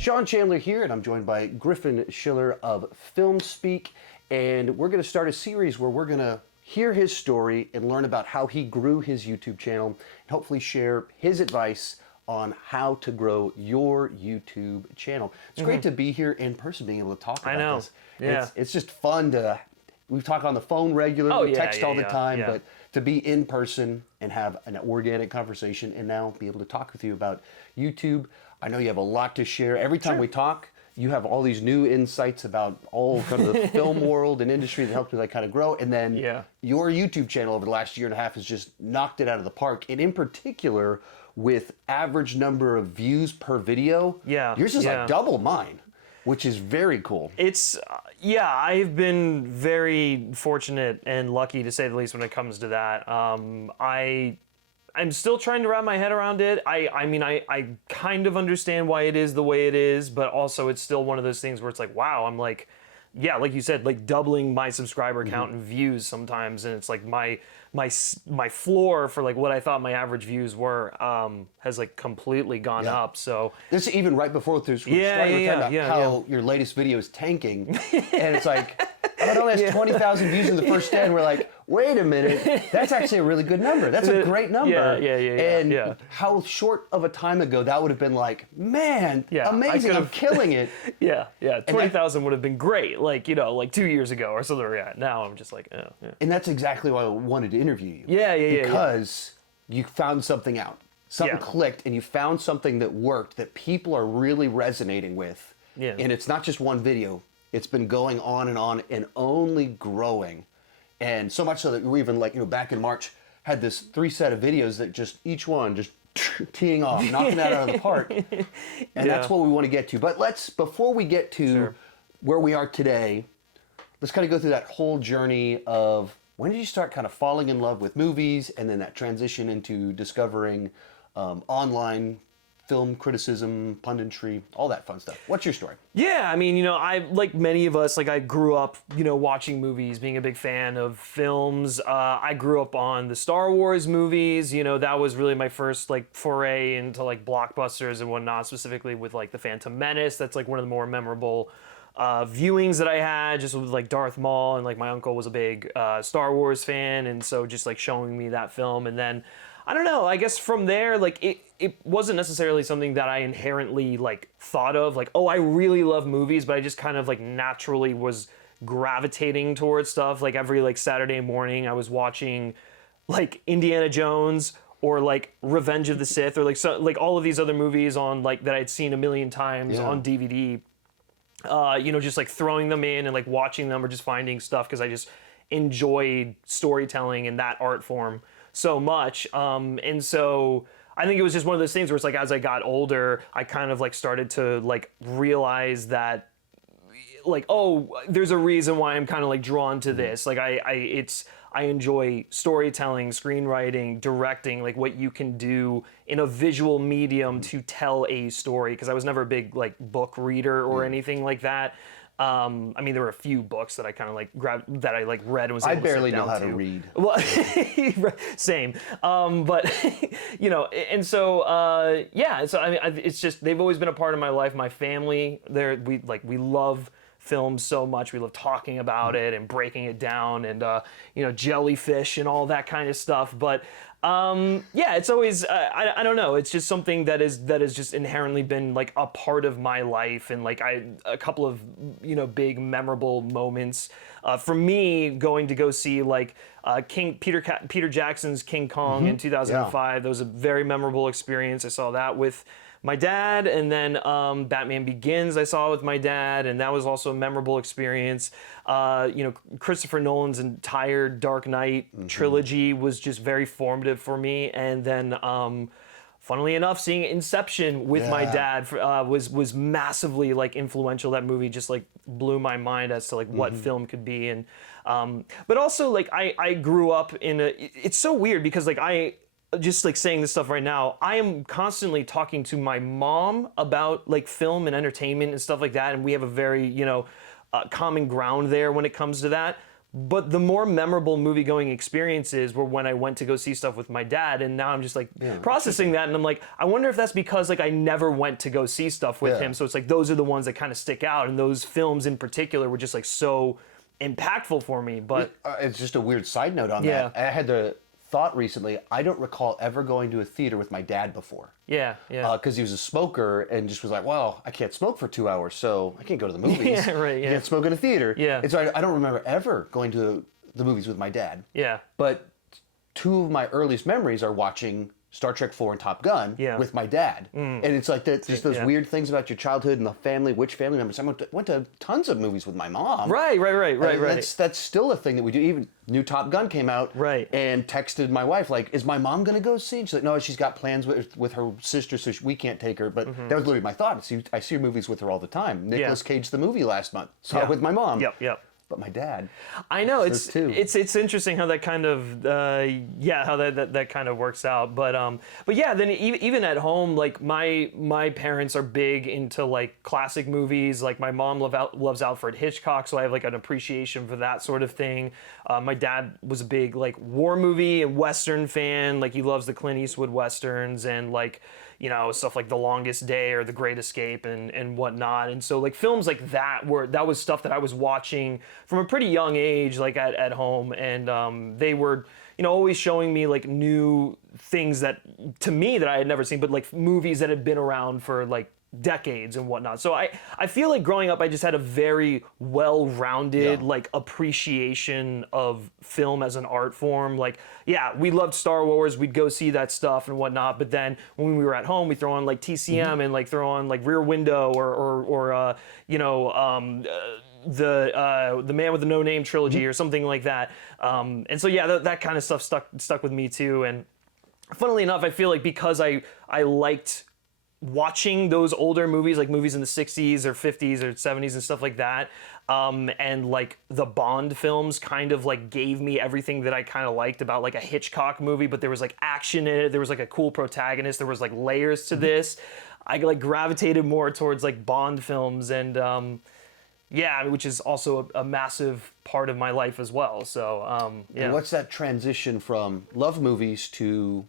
Sean Chandler here, and I'm joined by Griffin Schiller of Filmspeak, and we're going to start a series where we're going to hear his story and learn about how he grew his YouTube channel, and hopefully share his advice on how to grow your YouTube channel. It's great to be here in person, being able to talk about this. Yeah. It's just fun to, we talk on the phone regularly, text all the time, but to be in person and have an organic conversation and now be able to talk with you about YouTube. I know you have a lot to share. Every time we talk, you have all these new insights about all kind of the film world and industry that helps me like kind of grow. And then your YouTube channel over the last year and a half has just knocked it out of the park. And in particular, with average number of views per video, yours is like double mine, which is very cool. It's, I've been very fortunate and lucky, to say the least, when it comes to that. I'm still trying to wrap my head around it. I mean, I kind of understand why it is the way it is, but also it's still one of those things where it's like, wow, I'm like, like you said, like doubling my subscriber count and views sometimes, and it's like my floor for like what I thought my average views were has like completely gone up. So this is even right before we started talking about how your latest video is tanking, and it's like, oh, it only has 20,000 views in the first 10. We're like, wait a minute, that's actually a really good number. That's a great number. And how short of a time ago that would have been like, man, amazing, I'm killing it. 20,000 would have been great, like, you know, like 2 years ago or something like that. Now I'm just like, And that's exactly why I wanted to interview you. Because you found something out. Something clicked, and you found something that worked, that people are really resonating with. And it's not just one video. It's been going on and only growing. And so much so that we even, like, you know, back in March, had this 3 set of videos that just, each one just teeing off, knocking that out of the park. And that's what we want to get to. But before we get to where we are today, let's kind of go through that whole journey of when did you start kind of falling in love with movies, and then that transition into discovering online film criticism, punditry, all that fun stuff. What's your story? Yeah, I mean, you know, like many of us, like I grew up, you know, watching movies, being a big fan of films. I grew up on the Star Wars movies. You know, that was really my first like foray into like blockbusters and whatnot, specifically with like The Phantom Menace. That's like one of the more memorable viewings that I had, just with like Darth Maul, and like my uncle was a big Star Wars fan, and so just like showing me that film. And then I don't know, I guess from there, like it wasn't necessarily something that I inherently like thought of, like, oh, I really love movies, but I just kind of like naturally was gravitating towards stuff. Like every like Saturday morning I was watching like Indiana Jones or like Revenge of the Sith, or like all of these other movies on like that I'd seen a million times on DVD. You know, just like throwing them in and like watching them, or just finding stuff because I just enjoyed storytelling in that art form so much. And so I think it was just one of those things where it's like, as I got older, I kind of like started to like realize that like, oh, there's a reason why I'm kind of like drawn to this. Like I enjoy storytelling, screenwriting, directing, like what you can do in a visual medium to tell a story. Because I was never a big like book reader or anything like that. I mean, there were a few books that I kind of like grabbed, that I like read and was able to sit down to. I barely know how to read. Well, same. But you know, and so so I mean, it's just, they've always been a part of my life. My family, we love films so much. We love talking about it and breaking it down, and you know, jellyfish and all that kind of stuff. But it's always I don't know. It's just something that has just inherently been like a part of my life, and like a couple of, you know, big memorable moments for me going to go see like Peter Jackson's King Kong in 2005. That was a very memorable experience. I saw that with my dad, and then Batman Begins I saw with my dad, and that was also a memorable experience. You know, Christopher Nolan's entire Dark Knight trilogy was just very formative for me, and then funnily enough, seeing Inception with my dad was massively like influential. That movie just like blew my mind as to like what film could be. And but also like I grew up in it's so weird because like I just like saying this stuff right now, I am constantly talking to my mom about like film and entertainment and stuff like that, and we have a very, you know, common ground there when it comes to that. But the more memorable movie-going experiences were when I went to go see stuff with my dad, and now I'm just like processing that, and I'm like, I wonder if that's because like I never went to go see stuff with him, so it's like those are the ones that kind of stick out, and those films in particular were just like so impactful for me. But it's just a weird side note on that. I had the thought recently, I don't recall ever going to a theater with my dad before. Because he was a smoker and just was like, well, I can't smoke for 2 hours, so I can't go to the movies. I can't smoke in a theater. And so I don't remember ever going to the movies with my dad. But two of my earliest memories are watching Star Trek 4 and Top Gun with my dad. And it's like that, just those weird things about your childhood and the family, which family members. I went to tons of movies with my mom. Right. That's still a thing that we do. Even new Top Gun came out. And texted my wife, like, is my mom going to go see? And she's like, no, she's got plans with her sister, so we can't take her. But that was literally my thought. I see movies with her all the time. Nicolas Cage, the movie last month. Saw it with my mom. But my dad. I know it's interesting how that kind of how that kind of works out. But yeah, then even at home, like my parents are big into like classic movies. Like my mom loves Alfred Hitchcock, so I have like an appreciation for that sort of thing. My dad was a big like war movie and Western fan. Like he loves the Clint Eastwood Westerns and like, you know, stuff like The Longest Day or The Great Escape and whatnot. And so like films like that was stuff that I was watching from a pretty young age, like at home. And they were, you know, always showing me like new things that to me that I had never seen, but like movies that had been around for like decades and whatnot. So I feel like growing up I just had a very well-rounded like appreciation of film as an art form. Like we loved Star Wars, we'd go see that stuff and whatnot, but then when we were at home we throw on like TCM and like throw on like Rear Window or you know the Man with the No Name trilogy or something like that. And so that kind of stuff stuck with me too. And funnily enough, I feel like because I liked watching those older movies, like movies in the 60s or 50s or 70s and stuff like that, and like the Bond films kind of like gave me everything that I kind of liked about like a Hitchcock movie, but there was like action in it, there was like a cool protagonist, there was like layers to this. I like gravitated more towards like Bond films and which is also a massive part of my life as well. So And what's that transition from love movies to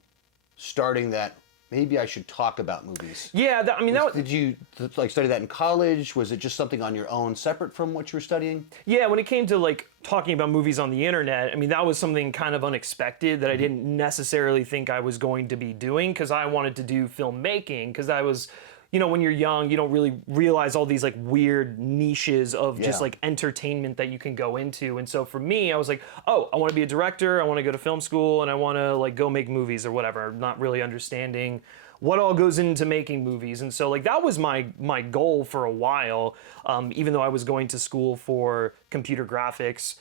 starting that maybe I should talk about movies? Did you like study that in college? Was it just something on your own, separate from what you were studying? Yeah, when it came to like talking about movies on the internet, I mean, that was something kind of unexpected that I didn't necessarily think I was going to be doing, because I wanted to do filmmaking, because I was, you know, when you're young, you don't really realize all these like weird niches of just like entertainment that you can go into. And so for me, I was like, oh, I want to be a director. I want to go to film school and I want to like go make movies or whatever, not really understanding what all goes into making movies. And so like that was my goal for a while, even though I was going to school for computer graphics.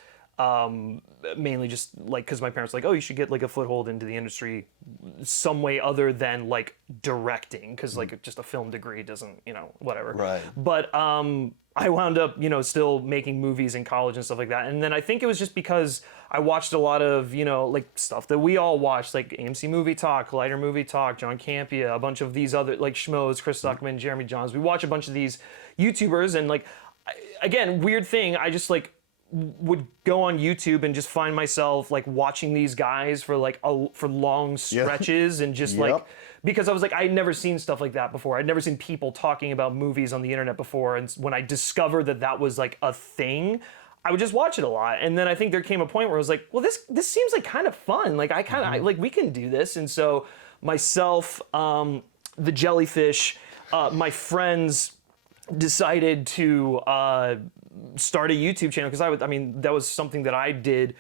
Mainly just like because my parents were like, oh, you should get like a foothold into the industry some way other than like directing, because like just a film degree doesn't, you know, whatever. Right. But I wound up, you know, still making movies in college and stuff like that. And then I think it was just because I watched a lot of, you know, like stuff that we all watched, like AMC Movie Talk, Lighter Movie Talk, John Campea, a bunch of these other like schmoes, Chris Stuckman, Jeremy Johns. We watch a bunch of these YouTubers, and like, again, weird thing, I just like would go on YouTube and just find myself like watching these guys for like for long stretches and just like, because I was like, I'd never seen stuff like that before. I'd never seen people talking about movies on the internet before. And when I discovered that was like a thing, I would just watch it a lot. And then I think there came a point where I was like, well, this seems like kind of fun. Like I kind of like, we can do this. And so myself, the Jellyfish, my friends decided to start a YouTube channel, because I mean that was something that I did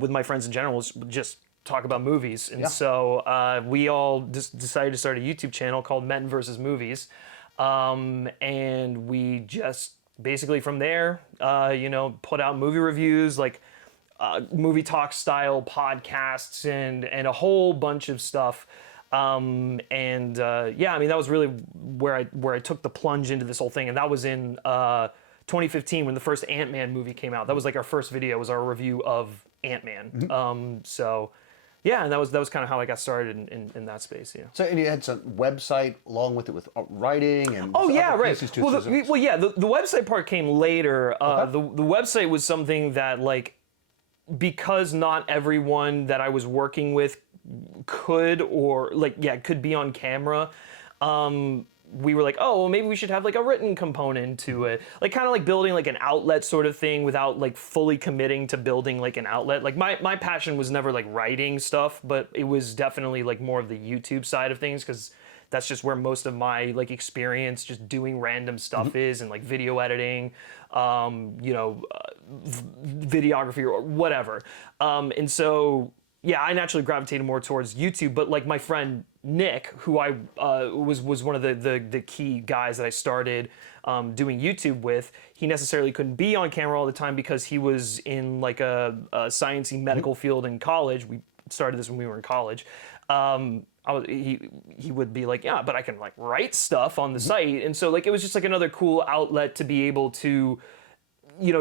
with my friends in general, was just talk about movies. And so we all decided to start a YouTube channel called Men versus Movies, and we just basically from there you know, put out movie reviews, like movie talk style podcasts and a whole bunch of stuff. I mean, that was really where I took the plunge into this whole thing, and that was in 2015 when the first Ant-Man movie came out. That was like our first video, was our review of Ant-Man. So yeah, and that was kind of how I got started in that space. Yeah. So and you had some website along with it with writing and right. Well, the website part came later. The website was something that like because not everyone that I was working with could be on camera, we were like, oh, well, maybe we should have like a written component to it. Like kind of like building like an outlet sort of thing without like fully committing to building like an outlet. Like my passion was never like writing stuff, but it was definitely like more of the YouTube side of things, because that's just where most of my like experience just doing random stuff is, and like video editing, videography or whatever. And so, yeah, I naturally gravitated more towards YouTube, but like my friend Nick, who I was one of the key guys that I started doing YouTube with, he necessarily couldn't be on camera all the time because he was in like a sciencey medical field in college. We started this when we were in college. He would be like, yeah, but I can like write stuff on the site. And so like it was just like another cool outlet to be able to,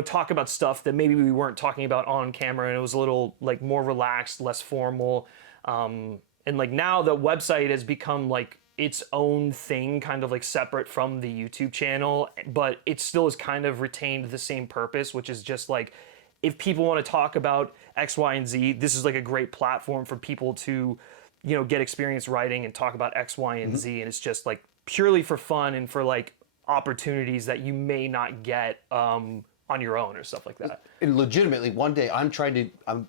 talk about stuff that maybe we weren't talking about on camera, and it was a little like more relaxed, less formal. And like now the website has become like its own thing, kind of like separate from the YouTube channel, but it still has kind of retained the same purpose, which is just like, if people want to talk about X, Y, and Z, this is like a great platform for people to, get experience writing and talk about X, Y, and Z. And it's just like purely for fun and for like opportunities that you may not get on your own or stuff like that. And legitimately, one day I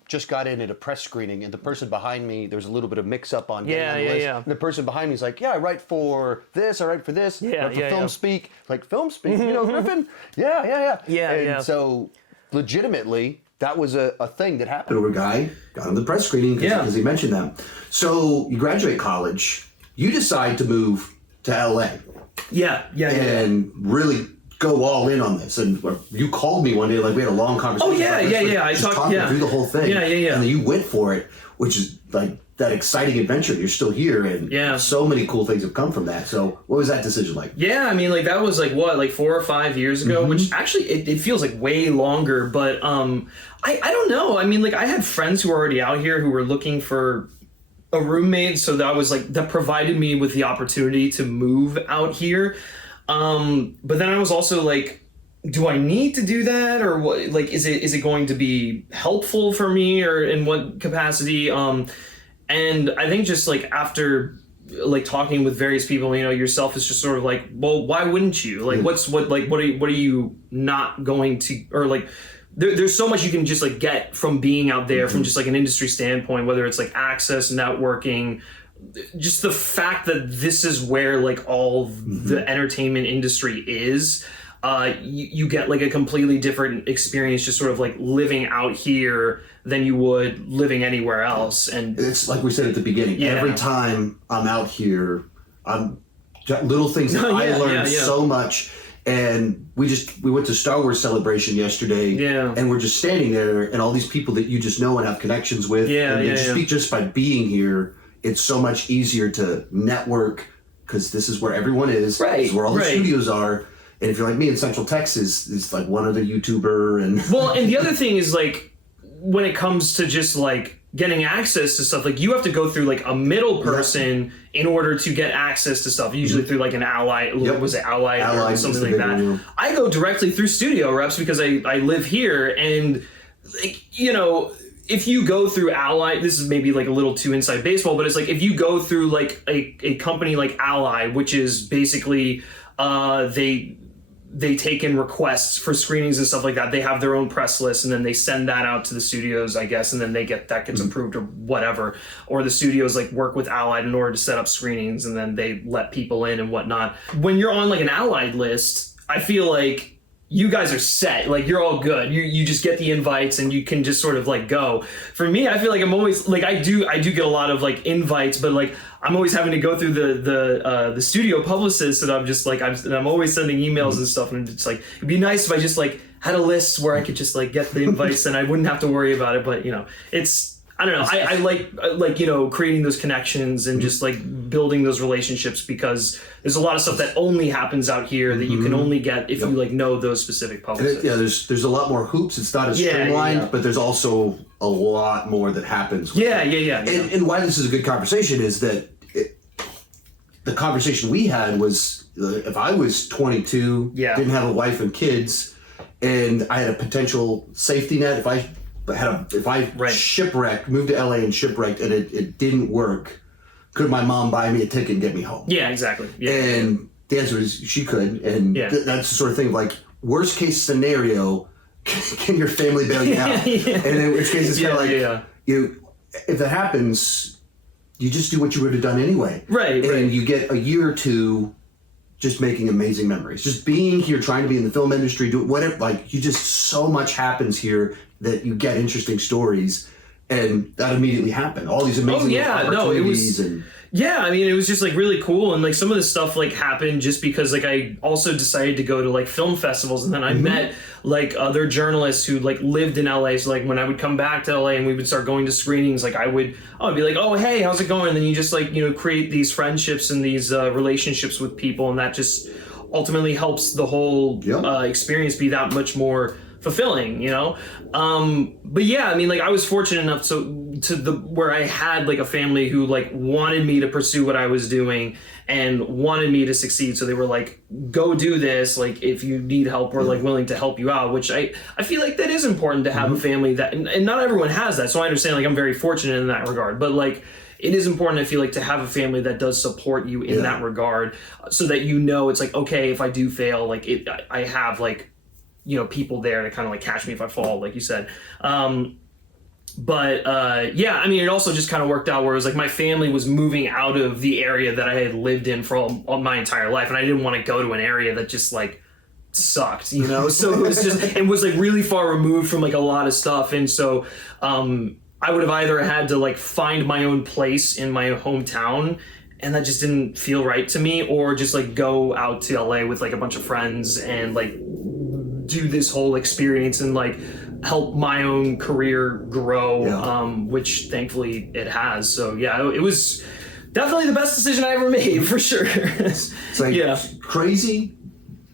just got in at a press screening, and the person behind me, there's a little bit of mix up on getting on the list. And the person behind me is like, yeah, I write for this, I write for this, I write for Filmspeak. Like, Filmspeak, Griffin? Yeah. So legitimately, that was a thing that happened. A guy got on the press screening because he mentioned them. So you graduate college, you decide to move to LA. And really go all in on this. And you called me one day, like we had a long conversation. I talked through the whole thing. And then you went for it, which is like that exciting adventure. You're still here, and so many cool things have come from that. So what was that decision like? I mean, like that was like what, like 4 or 5 years ago, which actually it feels like way longer, but I don't know. I mean, like I had friends who were already out here who were looking for a roommate, so that provided me with the opportunity to move out here. But then I was also like, do I need to do that, or what? Like, is it going to be helpful for me, or in what capacity? And I think just like after like talking with various people, yourself is just sort of like, well, why wouldn't you? Like, what are you not going to, or like, there's so much you can just like get from being out there from just like an industry standpoint, whether it's like access, networking, just the fact that this is where like all the entertainment industry is. You get like a completely different experience just sort of like living out here than you would living anywhere else. And it's like we said at the beginning, every time I'm out here, little things that I learned so much. And we went to Star Wars Celebration yesterday, and we're just standing there, and all these people that you just know and have connections with, just by being here, it's so much easier to network, because this is where everyone is, this is where all the studios are. And if you're like me in Central Texas, it's like one other YouTuber. And and the other thing is like, when it comes to just like getting access to stuff, like you have to go through like a middle person in order to get access to stuff, usually through like an ally, was it ally or something like that. I go directly through studio reps because I live here, and like, if you go through Ally, this is maybe like a little too inside baseball, but it's like if you go through like a company like Ally, which is basically they take in requests for screenings and stuff like that. They have their own press list, and then they send that out to the studios, I guess, and then that gets approved or whatever. Or the studios like work with Allied in order to set up screenings, and then they let people in and whatnot. When you're on like an Allied list, I feel like you guys are set. Like you're all good. You just get the invites and you can just sort of like go. For me, I feel like I'm always like I do get a lot of like invites, but like I'm always having to go through the studio publicist, and I'm just like I'm always sending emails and stuff, and it's like it'd be nice if I just like had a list where I could just like get the invites and I wouldn't have to worry about it. But it's I don't know. I like creating those connections and just like building those relationships, because there's a lot of stuff that only happens out here that you can only get if you like know those specific publicists. There's a lot more hoops. It's not as streamlined, but there's also a lot more that happens. And why this is a good conversation is that the conversation we had was if I was 22, didn't have a wife and kids, and I had a potential safety net if I if I shipwrecked, moved to LA and shipwrecked and it didn't work, could my mom buy me a ticket and get me home? Yeah, exactly. Yeah. And the answer is she could. And that's the sort of thing like worst case scenario, can your family bail you out? And in which case it's kind of like, if that happens, you just do what you would have done anyway. Right. And you get a year or two just making amazing memories. Just being here, trying to be in the film industry, do whatever, like you just, so much happens here that you get interesting stories, and that immediately happened. All these amazing opportunities. I mean, it was just like really cool, and like some of this stuff like happened just because like I also decided to go to like film festivals, and then I met like other journalists who like lived in LA. So like when I would come back to LA and we would start going to screenings, like I'd be like, oh hey, how's it going? And then you just like, you know, create these friendships and these relationships with people, and that just ultimately helps the whole experience be that much more fulfilling, you know? But yeah, I mean, like I was fortunate enough where I had like a family who like wanted me to pursue what I was doing and wanted me to succeed. So they were like, go do this. Like if you need help, we're like willing to help you out, which I feel like that is important to have a family that, and not everyone has that. So I understand, like I'm very fortunate in that regard, but like it is important, I feel like, to have a family that does support you in that regard, so that you know it's like, okay, if I do fail, like I have like, you know, people there to kind of like catch me if I fall, like you said. But yeah, I mean, it also just kind of worked out where it was like my family was moving out of the area that I had lived in for all my entire life, and I didn't want to go to an area that just like sucked, you know? So it was just, it was like really far removed from like a lot of stuff. And so I would have either had to like find my own place in my hometown, and that just didn't feel right to me, or just like go out to LA with like a bunch of friends and like do this whole experience and like help my own career grow, which thankfully it has. So yeah, it was definitely the best decision I ever made, for sure. It's like crazy,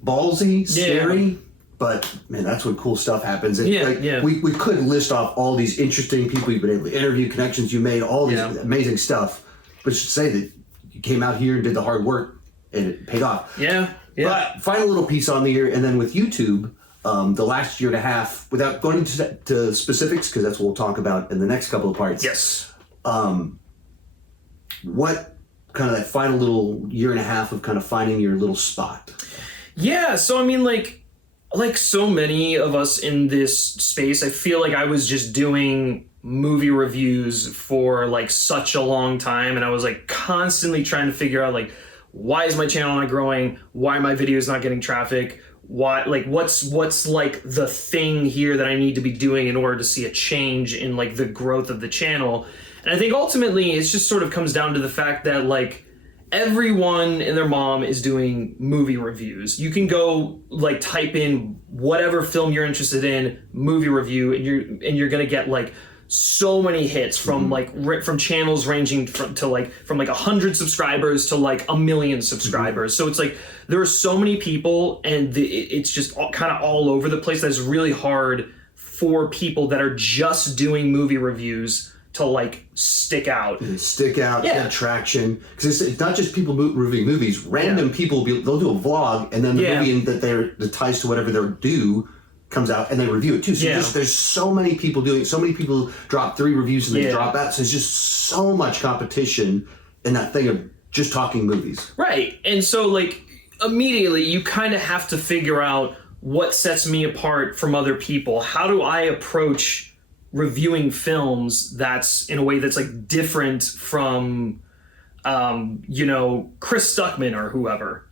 ballsy, scary, but man, that's when cool stuff happens. And we could list off all these interesting people you've been able to interview, connections you made, all these amazing stuff, but should say that you came out here and did the hard work and it paid off. But final little piece on the year, and then with YouTube, the last year and a half, without going into specifics, because that's what we'll talk about in the next couple of parts. What kind of that final little year and a half of kind of finding your little spot? Yeah, so I mean, like so many of us in this space, I feel like I was just doing movie reviews for like such a long time, and I was like constantly trying to figure out like, why is my channel not growing? Why are my videos not getting traffic? Why, like, what's like the thing here that I need to be doing in order to see a change in like the growth of the channel? And I think ultimately it just sort of comes down to the fact that like everyone and their mom is doing movie reviews. You can go like type in whatever film you're interested in, movie review, and you're gonna get like so many hits from from channels ranging from 100 subscribers to like 1 million subscribers. So it's like there are so many people, and it's just kind of all over the place. That's really hard for people that are just doing movie reviews to like stick out, get traction. Because it's not just people reviewing movies. Random people they'll do a vlog, and then the movie that ties to whatever they're due comes out, and they review it too. So there's so many people doing it. So many people drop 3 reviews and they drop out. So there's just so much competition in that thing of just talking movies. Right. And so like immediately you kind of have to figure out what sets me apart from other people. How do I approach reviewing films that's in a way that's like different from you know, Chris Stuckman or whoever.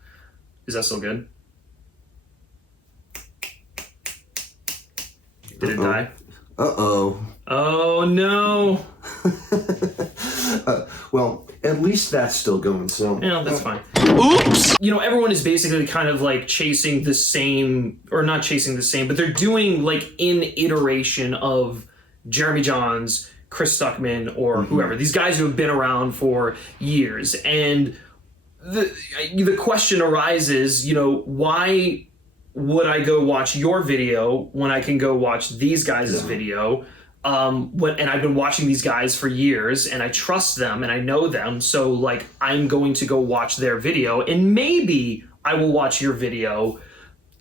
Is that still good? Did it die? Oh no. Well, at least that's still going, so. Yeah, that's fine. Oops! You know, everyone is basically kind of like chasing the same, or not chasing the same, but they're doing like in iteration of Jeremy Jahns, Chris Stuckman, or whoever. These guys who have been around for years. And the question arises, you know, why would I go watch your video when I can go watch these guys' video? And I've been watching these guys for years, and I trust them and I know them, so like I'm going to go watch their video, and maybe I will watch your video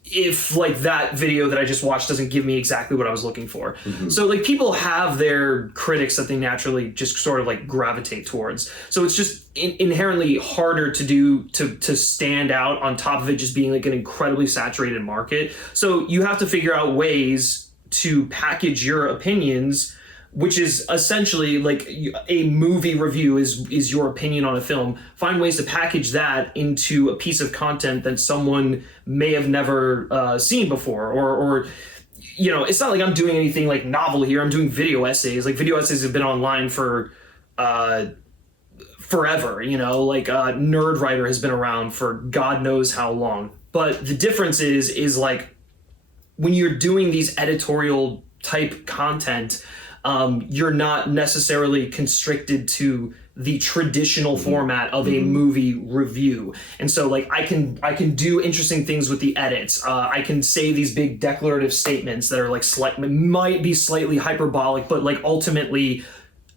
if like that video that I just watched doesn't give me exactly what I was looking for. So like people have their critics that they naturally just sort of like gravitate towards. So it's just inherently harder to do to stand out on top of it just being like an incredibly saturated market. So you have to figure out ways to package your opinions, which is essentially like a movie review is your opinion on a film. Find ways to package that into a piece of content that someone may have never seen before, or you know, it's not like I'm doing anything like novel here. I'm doing video essays. Like video essays have been online for forever. You know, like Nerdwriter has been around for God knows how long. But the difference is like when you're doing these editorial type content, you're not necessarily constricted to the traditional format of a movie review. And so like I can do interesting things with the edits. I can say these big declarative statements that are like might be slightly hyperbolic, but like ultimately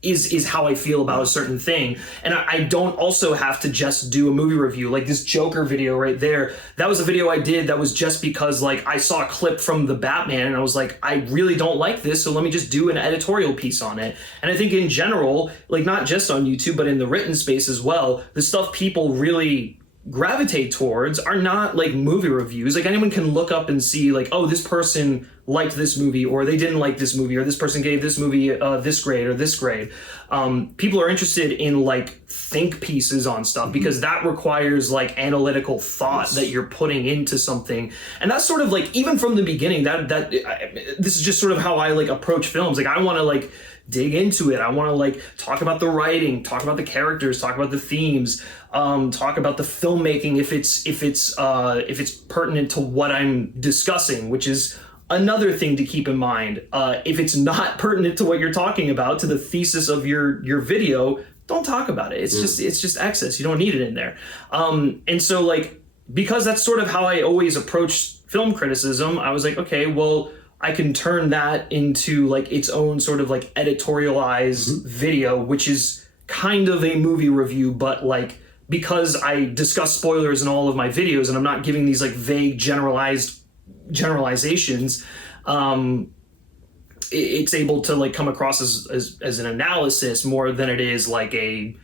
is how I feel about a certain thing. And I don't also have to just do a movie review. Like this Joker video right there, that was a video I did that was just because like I saw a clip from the Batman and I was like, I really don't like this, so let me just do an editorial piece on it. And I think in general, like not just on YouTube, but in the written space as well, the stuff people really gravitate towards are not like movie reviews. Like anyone can look up and see like, oh, this person liked this movie, or they didn't like this movie, or this person gave this movie this grade or this grade. People are interested in like think pieces on stuff because that requires like analytical thought that you're putting into something. And that's sort of like, even from the beginning, this is just sort of how I like approach films. Like I want to like dig into it. I want to like talk about the writing, talk about the characters, talk about the themes, talk about the filmmaking if it's pertinent to what I'm discussing, which is another thing to keep in mind. If it's not pertinent to what you're talking about, to the thesis of your video, don't talk about it. It's just excess. You don't need it in there. And so like, because that's sort of how I always approach film criticism, I was like, okay, well, I can turn that into like its own sort of like editorialized video, which is kind of a movie review, but like, because I discuss spoilers in all of my videos and I'm not giving these like vague generalizations, it's able to like come across as an analysis more than it is like a,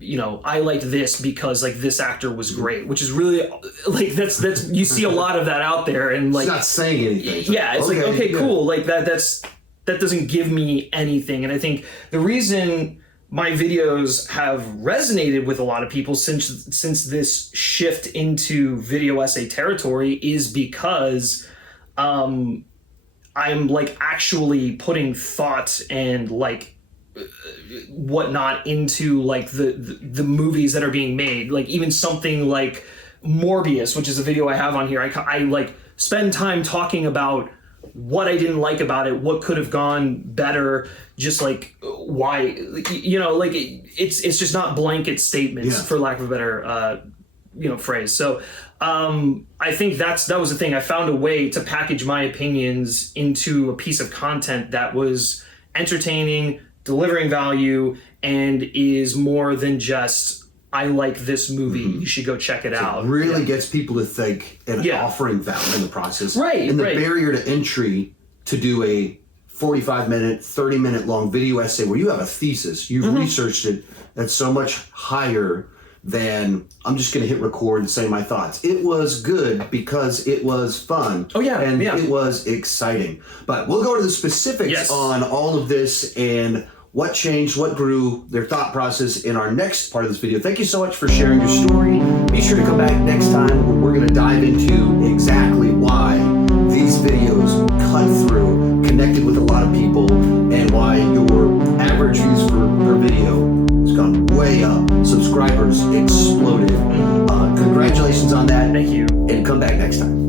you know, I liked this because like this actor was great, which is really like that's you see a lot of that out there, and like it's not saying anything. Yeah, it's like okay, cool, like that doesn't give me anything. And I think the reason my videos have resonated with a lot of people since this shift into video essay territory is because I'm like actually putting thought and like whatnot into like the movies that are being made. Like even something like Morbius, which is a video I have on here, I like spend time talking about what I didn't like about it, what could have gone better, just like why, you know, like it's just not blanket statements, for lack of a better phrase. So I think that was the thing. I found a way to package my opinions into a piece of content that was entertaining, delivering value, and is more than just, I like this movie, you should go check it out. It really gets people to think and offering value in the process. Right. And the barrier to entry to do a 45-minute, 30-minute long video essay where you have a thesis, you've researched it, that's so much higher than I'm just going to hit record and say my thoughts. It was good because it was fun. Oh, yeah. And it was exciting. But we'll go to the specifics on all of this and what changed, what grew, their thought process in our next part of this video. Thank you so much for sharing your story. Be sure to come back next time where we're going to dive into exactly why these videos cut through, connected with a lot of people, and why your average views per video has gone way up. Subscribers exploded. Congratulations on that. Thank you. And come back next time.